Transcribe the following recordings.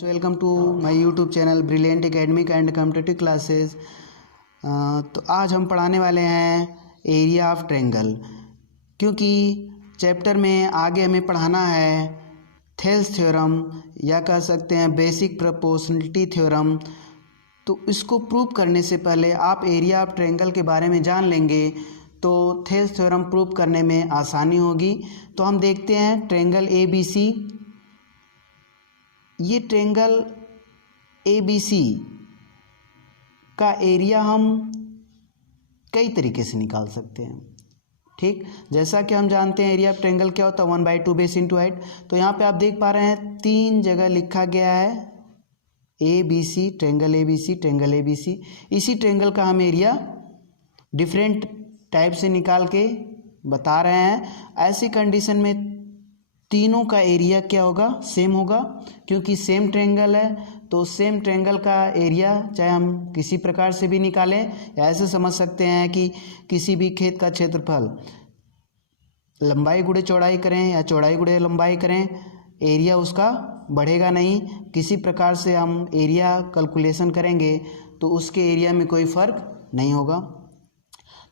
Welcome to my YouTube channel brilliant academic and competitive classes. तो आज हम पढ़ाने वाले हैं एरिया ऑफ ट्रायंगल, क्योंकि चैप्टर में आगे हमें पढ़ाना है थेल्स थ्योरम या कह सकते हैं बेसिक प्रोपोर्शनलिटी थ्योरम। तो इसको प्रूव करने से पहले आप एरिया ऑफ ट्रायंगल के बारे में जान लेंगे तो थेल्स थ्योरम प्रूव करने में आसानी होगी। तो हम देखते हैं ट्रायंगल ABC। ये ट्रायंगल ABC का एरिया हम कई तरीके से निकाल सकते हैं। ठीक, जैसा कि हम जानते हैं एरिया ऑफ ट्रायंगल क्या होता है, 1/2 बेस इंटू हाइट। तो यहाँ पे आप देख पा रहे हैं 3 जगह लिखा गया है ABC, ट्रायंगल ABC। इसी ट्रायंगल का हम एरिया डिफरेंट टाइप से निकाल के बता रहे हैं। ऐसी कंडीशन में तीनों का एरिया क्या होगा, सेम होगा, क्योंकि सेम ट्रायंगल है। तो सेम ट्रायंगल का एरिया चाहे हम किसी प्रकार से भी निकालें या ऐसे समझ सकते हैं कि किसी भी खेत का क्षेत्रफल लंबाई गुणे चौड़ाई करें या चौड़ाई गुणे लंबाई करें, एरिया उसका बढ़ेगा नहीं। किसी प्रकार से हम एरिया कैलकुलेशन करेंगे तो उसके एरिया में कोई फ़र्क नहीं होगा।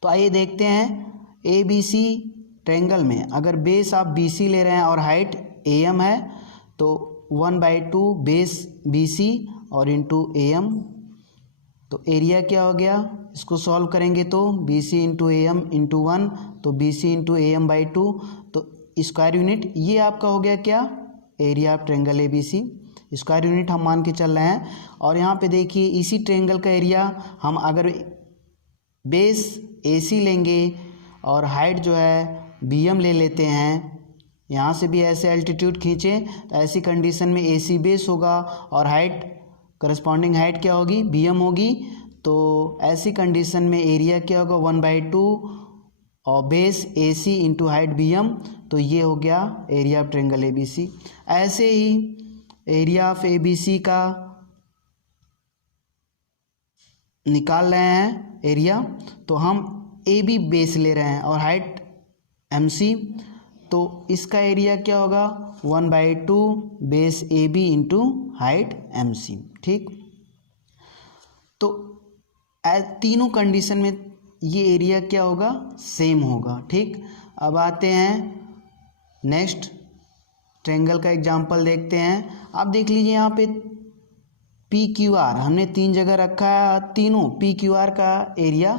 तो आइए देखते हैं ABC ट्रायंगल में अगर बेस आप BC ले रहे हैं और हाइट AM है तो 1/2 बेस BC और इंटू AM। तो एरिया क्या हो गया, इसको सॉल्व करेंगे तो BC इंटू AM इंटू 1, तो BC इंटू AM/2, तो स्क्वायर यूनिट ये आपका हो गया क्या, area of triangle ABC। Square unit हम मान के चल रहे हैं। और यहाँ पे देखिए इसी ट्रायंगल का एरिया हम अगर बेस AC लेंगे और हाइट जो है BM ले लेते हैं, यहाँ से भी ऐसे एल्टीट्यूड खींचें तो ऐसी कंडीशन में AC बेस होगा और हाइट करस्पॉन्डिंग हाइट क्या होगी, BM होगी। तो ऐसी कंडीशन में एरिया क्या होगा 1/2 और base AC into height BM। तो ये हो गया एरिया ऑफ ट्रायंगल ABC। ऐसे ही एरिया ऑफ ABC का निकाल रहे हैं एरिया, तो हम AB बेस ले रहे हैं और हाइट MC, तो इसका एरिया क्या होगा 1/2 base AB into height MC। ठीक, तो तीनों कंडीशन में ये एरिया क्या होगा, सेम होगा। ठीक, अब आते हैं नेक्स्ट ट्रायंगल का एग्जांपल देखते हैं। आप देख लीजिए यहाँ पे PQR हमने 3 जगह रखा है, तीनों PQR का एरिया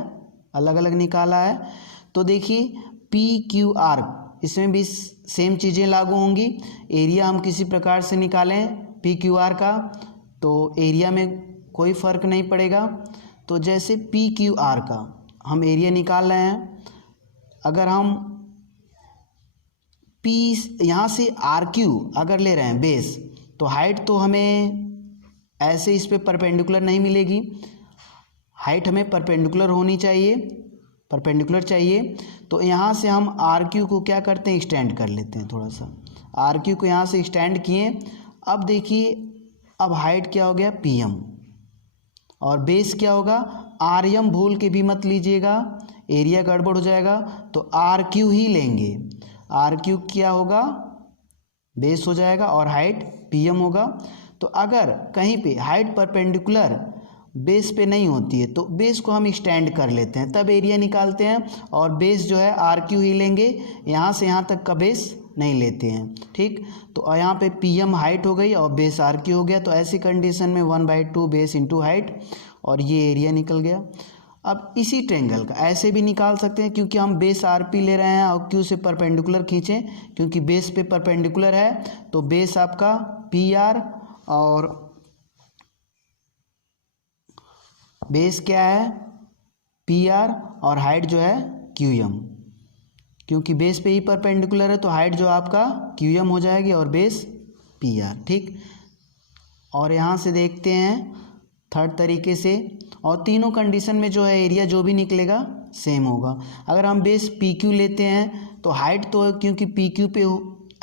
अलग अलग निकाला है। तो देखिए PQR इसमें भी सेम चीज़ें लागू होंगी। एरिया हम किसी प्रकार से निकालें PQR का तो एरिया में कोई फ़र्क नहीं पड़ेगा। तो जैसे PQR का हम एरिया निकाल रहे हैं, अगर हम P यहाँ से RQ अगर ले रहे हैं बेस, तो हाइट तो हमें ऐसे इस पे परपेंडिकुलर नहीं मिलेगी, हाइट हमें परपेंडिकुलर होनी चाहिए, परपेंडिकुलर चाहिए। तो यहाँ से हम RQ को क्या करते हैं, एक्सटेंड कर लेते हैं थोड़ा सा। RQ को यहाँ से एक्सटेंड किए। अब देखिए अब हाइट क्या हो गया PM और बेस क्या होगा RM, भूल के भी मत लीजिएगा, एरिया गड़बड़ हो जाएगा। तो RQ ही लेंगे, RQ क्या होगा, बेस हो जाएगा और हाइट PM होगा। तो अगर कहीं पे हाइट परपेंडिकुलर बेस पे नहीं होती है तो बेस को हम एक्सटेंड कर लेते हैं, तब एरिया निकालते हैं। और बेस जो है RQ ही लेंगे, यहाँ से यहाँ तक का बेस नहीं लेते हैं। ठीक, तो यहाँ पे PM हाइट हो गई और बेस RQ हो गया। तो ऐसी कंडीशन में 1/2 बेस इंटू हाइट और ये एरिया निकल गया। अब इसी ट्रायंगल का ऐसे भी निकाल सकते हैं, क्योंकि हम बेस RP ले रहे हैं और Q से परपेंडिकुलर खींचें, क्योंकि बेस पे परपेंडिकुलर है। तो बेस आपका PR और बेस क्या है PR और हाइट जो है QM, क्योंकि बेस पे ही परपेंडिकुलर है तो हाइट जो आपका QM हो जाएगी और बेस PR। ठीक, और यहाँ से देखते हैं थर्ड तरीके से, और तीनों कंडीशन में जो है एरिया जो भी निकलेगा सेम होगा। अगर हम बेस PQ लेते हैं तो हाइट तो क्योंकि PQ पे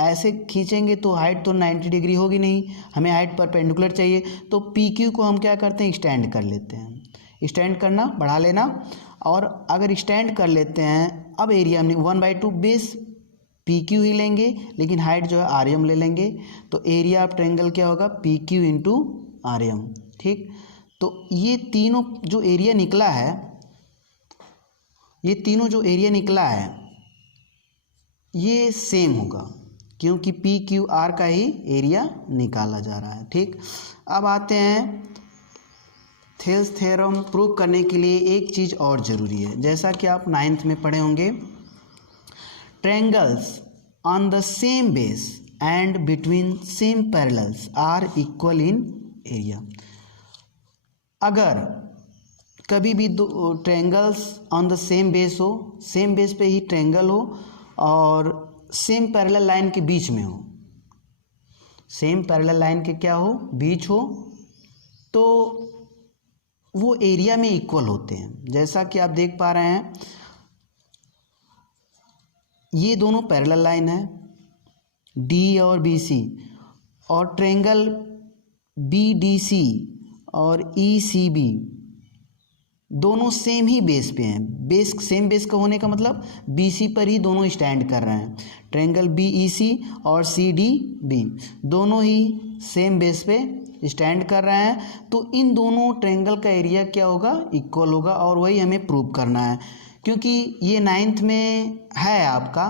ऐसे खींचेंगे तो हाइट तो 90 डिग्री होगी नहीं, हमें हाइट परपेंडिकुलर चाहिए। तो PQ को हम क्या करते हैं, एक्सटेंड कर लेते हैं, एक्सटेंड करना बढ़ा लेना। और अगर एक्सटेंड कर लेते हैं, अब एरिया हमने 1/2 बेस पी क्यू ही लेंगे, लेकिन हाइट जो है आर एम ले लेंगे। तो एरिया ऑफ ट्रायंगल क्या होगा, P Q into R M. ठीक, तो ये तीनों जो एरिया निकला है, ये तीनों जो एरिया निकला है ये सेम होगा, क्योंकि पी क्यू आर का ही एरिया निकाला जा रहा है। ठीक, अब आते हैं थेल्स थ्योरम प्रूव करने के लिए एक चीज़ और ज़रूरी है, जैसा कि आप 9th में पढ़े होंगे, triangles on the same base and between same parallels are equal in area. अगर कभी भी दो triangles on the same base हो, सेम बेस पे ही ट्रायंगल हो और सेम पैरेलल लाइन के बीच में हो, सेम पैरेलल लाइन के क्या हो, बीच हो, तो वो एरिया में इक्वल होते हैं। जैसा कि आप देख पा रहे हैं, ये दोनों पैरेलल लाइन है डी और बी सी, और ट्रायंगल बी डी सी और ई सी बी दोनों सेम ही बेस पे हैं। बेस सेम बेस का होने का मतलब बी सी पर ही दोनों स्टैंड कर रहे हैं। ट्रायंगल बी ई सी और सी डी बी दोनों ही सेम बेस पे स्टैंड कर रहे हैं, तो इन दोनों ट्रायंगल का एरिया क्या होगा, इक्वल होगा, और वही हमें प्रूव करना है। क्योंकि ये 9th में है आपका,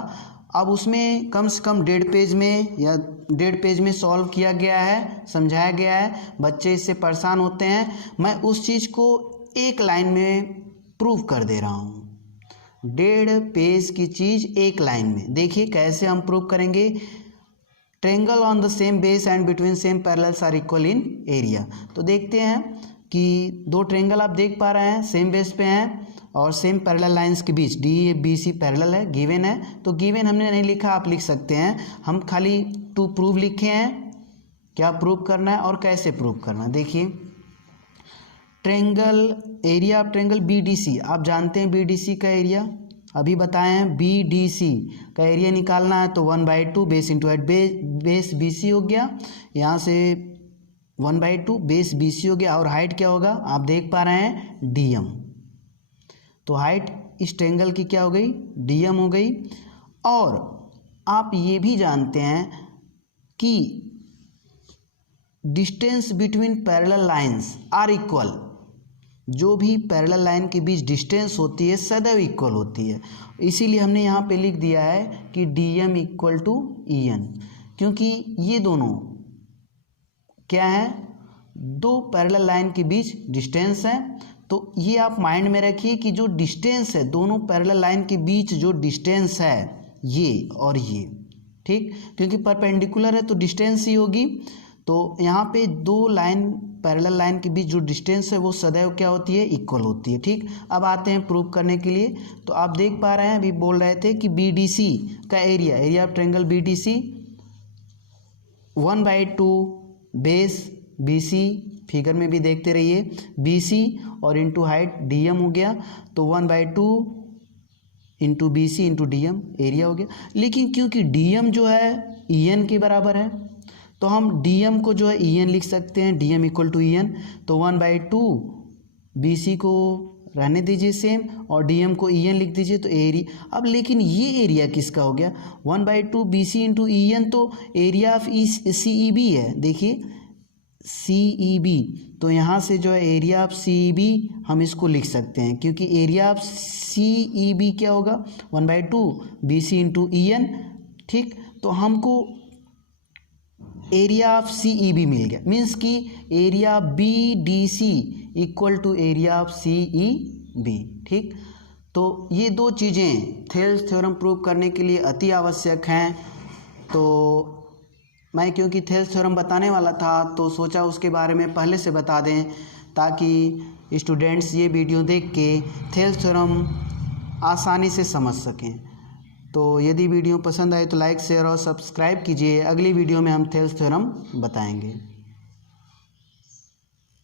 अब उसमें कम से कम 1.5 पेज में या 1.5 पेज में सॉल्व किया गया है, समझाया गया है, बच्चे इससे परेशान होते हैं। मैं उस चीज़ को एक लाइन में प्रूव कर दे रहा हूँ, 1.5 पेज की चीज़ एक लाइन में। देखिए कैसे हम प्रूव करेंगे, triangle on the same base and between same parallels are equal in area. तो देखते हैं कि दो ट्रायंगल आप देख पा रहे हैं सेम बेस पे हैं और सेम पैरेलल लाइंस के बीच डी बी सी पैरेलल है, गिवन है। तो गिवन हमने नहीं लिखा, आप लिख सकते हैं, हम खाली टू प्रूव लिखे हैं। क्या प्रूव करना है और कैसे प्रूव करना है, देखिए triangle area of triangle B D C, आप जानते हैं बी डी सी का एरिया अभी बताए हैं, बी डी सी का एरिया निकालना है तो 1/2 base into height, base B C हो गया, यहाँ से 1/2 बेस बी सी हो गया, और हाइट क्या होगा आप देख पा रहे हैं डी एम। तो हाइट इस ट्रायंगल की क्या हो गई, डी एम हो गई। और आप ये भी जानते हैं कि distance between parallel lines are equal, जो भी पैरेलल लाइन के बीच डिस्टेंस होती है सदैव इक्वल होती है। इसीलिए हमने यहाँ पे लिख दिया है कि D M equal to E N, क्योंकि ये दोनों क्या है, दो पैरेलल लाइन के बीच डिस्टेंस है। तो ये आप माइंड में रखिए कि जो डिस्टेंस है दोनों पैरेलल लाइन के बीच जो डिस्टेंस है ये और ये, ठीक, क्योंकि परपेंडिकुलर है तो डिस्टेंस ही होगी। तो यहाँ पे दो लाइन पैरेलल लाइन के बीच जो डिस्टेंस है वो सदैव क्या होती है, इक्वल होती है। ठीक, अब आते हैं प्रूव करने के लिए। तो आप देख पा रहे हैं, अभी बोल रहे थे कि बी डी सी का area of triangle B D C 1/2 base B C, figure में भी देखते रहिए, बी सी और इंटू हाइट डी एम हो गया, तो 1/2 into B C into D M area हो गया। लेकिन क्योंकि डी एम जो है ई एन के बराबर है, तो हम डी एम को जो है ई एन लिख सकते हैं, d M equal to E N. तो 1/2 बी सी को रहने दीजिए सेम और डी एम को ई एन लिख दीजिए, तो एरिया। अब लेकिन ये एरिया किसका हो गया, 1/2 B C into E N, तो area of C E B है, देखिए सी ई बी। तो यहाँ से जो है area of C E B हम इसको लिख सकते हैं, क्योंकि area of C E B क्या होगा 1/2 B C into E N. ठीक, तो हमको area of C E B मिल गया, मीन्स कि area B D C equal to area of C E B. ठीक, तो ये दो चीज़ें थेल्स थ्योरम प्रूव करने के लिए अति आवश्यक हैं। तो मैं क्योंकि थेल्स थ्योरम बताने वाला था तो सोचा उसके बारे में पहले से बता दें, ताकि स्टूडेंट्स ये वीडियो देख के थेल्स थ्योरम आसानी से समझ सकें। तो यदि वीडियो पसंद आए तो लाइक शेयर और सब्सक्राइब कीजिए। अगली वीडियो में हम थेल्स थ्योरम बताएंगे।